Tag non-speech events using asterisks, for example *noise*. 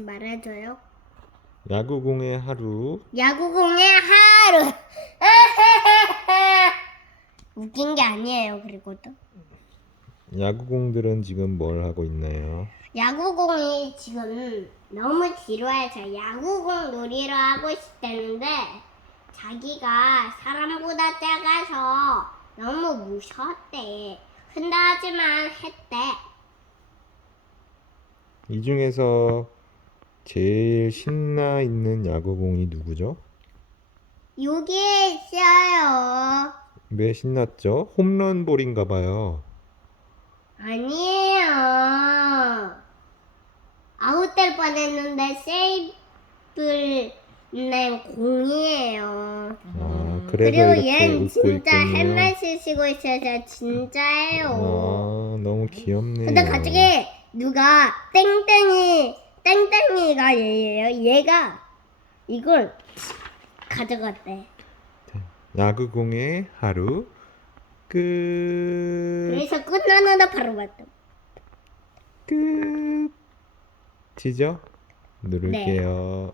말해줘요. 야구공의 하루 야구공의 하루. *laughs* 웃긴 게 아니에요. 그리고도 야구공들은 지금 뭘 하고 있나요? 야구공이 지금 너무 지루해서 야구공 놀이를 하고 싶다는데 자기가 사람보다 작아서 너무 무서웠대. 근데 하지만 했대. 이 중에서 제일 신나 있는 야구공이 누구죠? 여기에 있어요. 왜 신났죠? 홈런 볼인가 봐요. 아니에요. 아웃될 뻔했는데 세이브를 낸 공이에요. 아, 그래서 그리고 이렇게 얘는 웃고 진짜 있군요. 헬멧을 쓰고 있어서 진짜예요. 아, 너무 귀엽네요. 근데 갑자기 누가 땡땡이 땡땡이가 얘예요. 얘가 이걸 가져갔대. 야구공의 하루 끝. 그래서 끝나는데 바로 봤다. 끝. 지죠? 누를게요.